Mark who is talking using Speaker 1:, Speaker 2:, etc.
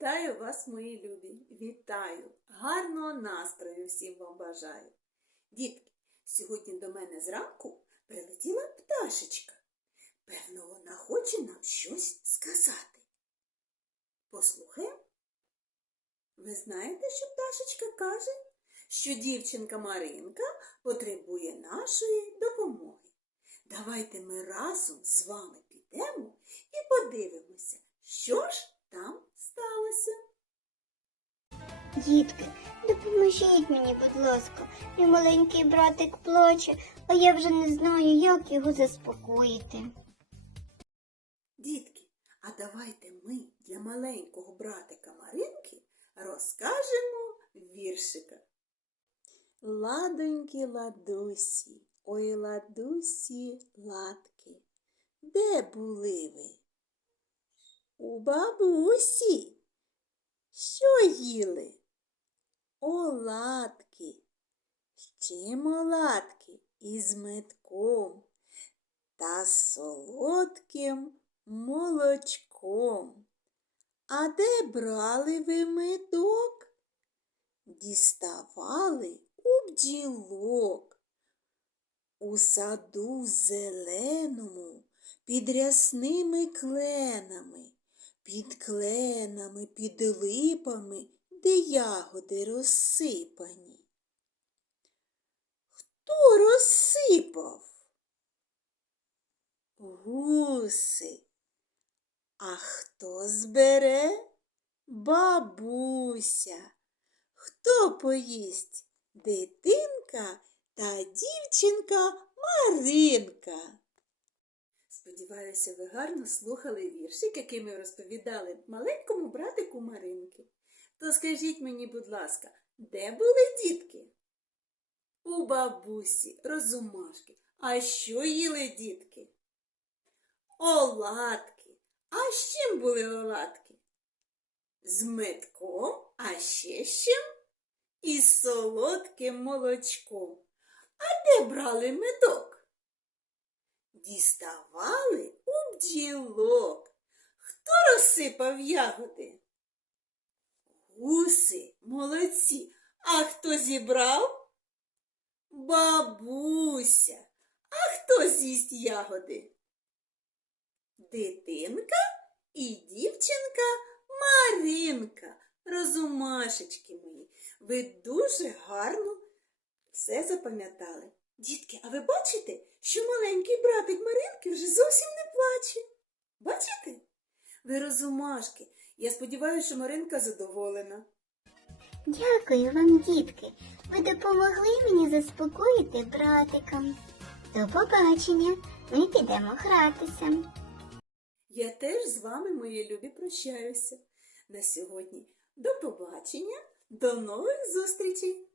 Speaker 1: Вітаю вас, мої любі! Вітаю! Гарного настрою всім вам бажаю! Дітки, сьогодні до мене зранку прилетіла пташечка. Певно, вона хоче нам щось сказати. Послухаємо. Ви знаєте, що пташечка каже? Що дівчинка Маринка потребує нашої допомоги. Давайте ми разом з вами підемо і подивимося, що ж
Speaker 2: допоможіть мені, будь ласка. Мій маленький братик плаче, а я вже не знаю, як його заспокоїти.
Speaker 1: Дітки, а давайте ми для маленького братика Маринки розкажемо віршика. Ладоньки, ладусі, ой ладусі, ладки, де були ви? У бабусі. Що їли? Оладки. З чим оладки? Із метком та солодким молочком. А де брали ви медок? Діставали у бджілок. У саду зеленому, під рясними кленами, під кленами, під липами, де ягоди розсипані. Хто розсипав? Гуси. А хто збере? Бабуся. Хто поїсть? Дитинка та дівчинка Маринка. Сподіваюся, ви гарно слухали віршик, який ми розповідали маленькому братику Маринки. То скажіть мені, будь ласка, де були дітки? У бабусі, розумашки. А що їли дітки? Оладки. А з чим були оладки? З метком, а ще з чим? Із солодким молочком. А де брали медок? Діставали у бджілок. Хто розсипав ягоди? Гуси, молодці. А хто зібрав? Бабуся. А хто з'їсть ягоди? Дитинка і дівчинка Маринка. Розумашечки мої. Ви дуже гарно все запам'ятали. Дітки, а ви бачите, що маленький братик Маринки вже зовсім не плаче? Бачите? Ви розумашки. Я сподіваюся, що Маринка задоволена.
Speaker 2: Дякую вам, дітки. Ви допомогли мені заспокоїти братика. До побачення. Ми підемо гратися.
Speaker 1: Я теж з вами, мої любі, прощаюся. На сьогодні до побачення, до нових зустрічей!